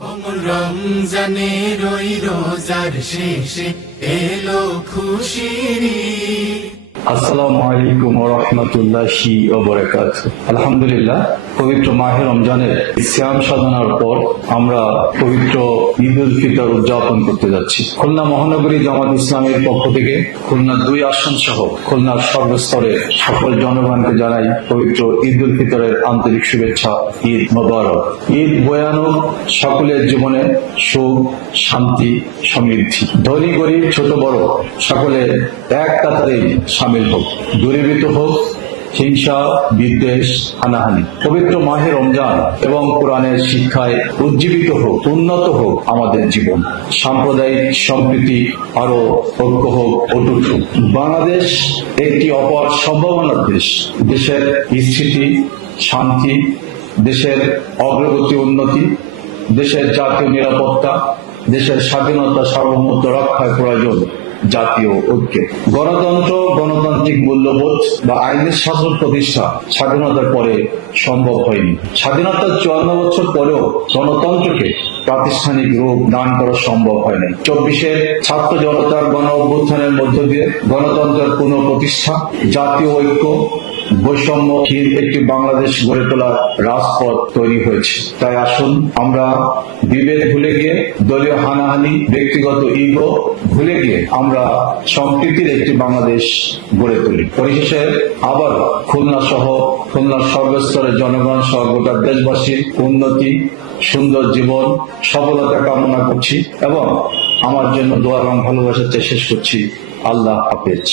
রমজানের ওই রোজার শেষে এলো খুশির ঈদ। আসসালামু আলাইকুম ওয়া রাহমাতুল্লাহি ওয়া বারাকাতুহু। আলহামদুলিল্লাহ, পবিত্র মাহে রমজানের সিয়াম সাধনার পর আমরা পবিত্র ঈদ উল ফিতর উদযাপন করতে যাচ্ছি। খুলনা মহানগরী জামাত ইসলামের পক্ষ থেকে খুলনা 2 আসন সহ খুলনার সর্বস্তরের সকল জনগণকে জানাই পবিত্র ঈদ উল ফিতরের আন্তরিক শুভেচ্ছা। ঈদ মোবারক। ঈদ বয়ানুক সকলের জীবনে সুখ, শান্তি, সমৃদ্ধি। ধনী গরিব, ছোট বড় সকলে এক কাতারে সামিল হোক, দূরীভূত হোক হিংসা, বিদ্বেষ, হানাহানি। পবিত্র মাহে রমজান এবং কোরআনের শিক্ষায় উজ্জীবিত হোক, উন্নত হোক আমাদের জীবন। সাম্প্রদায়িক সম্প্রীতি আরো ঐক্য হোক, অটুট হোক। বাংলাদেশ একটি অপার সম্ভাবনার দেশ। দেশের স্থিতি, শান্তি, দেশের অগ্রগতি, উন্নতি, দেশের জাতীয় নিরাপত্তা, দেশের স্বাধীনতা, সার্বভৌমত্ব রক্ষার প্রয়োজন জাতীয় ঐক্যে। গণতন্ত্র, গণতান্ত্রিক মূল্যবোধ বা আইনের শাসন প্রতিষ্ঠা স্বাধীনতার পরে সম্ভব হয়নি। স্বাধীনতার 54 বছর পরেও গণতন্ত্রকে প্রাতিষ্ঠানিক রূপ দান করা সম্ভব হয়নি। 24-এর ছাত্র জনতার গণ অভ্যুত্থানের মধ্য দিয়ে গণতন্ত্রের পুনঃপ্রতিষ্ঠা, জাতীয় ঐক্য, বৈষম্যহীন একটি বাংলাদেশ গড়ে তোলার রাজপথ তৈরি হয়েছে। তাই আসুন আমরা বিভেদ ভুলে গিয়ে, দলীয় হানাহানি, ব্যক্তিগত ইগো ভুলে গিয়ে আমরা সম্প্রীতির একটি বাংলাদেশ গড়ে তুলি। পরিশেষে আবার খুলনা সহ খুলনার সর্বস্তরের জনগণ সহ গোটা দেশবাসীর উন্নতি, সুন্দর জীবন, সফলতা কামনা করছি এবং আমার জন্য দোয়া এবং ভালোবাসা চেয়ে শেষ করছি। আল্লাহ হাফেজ।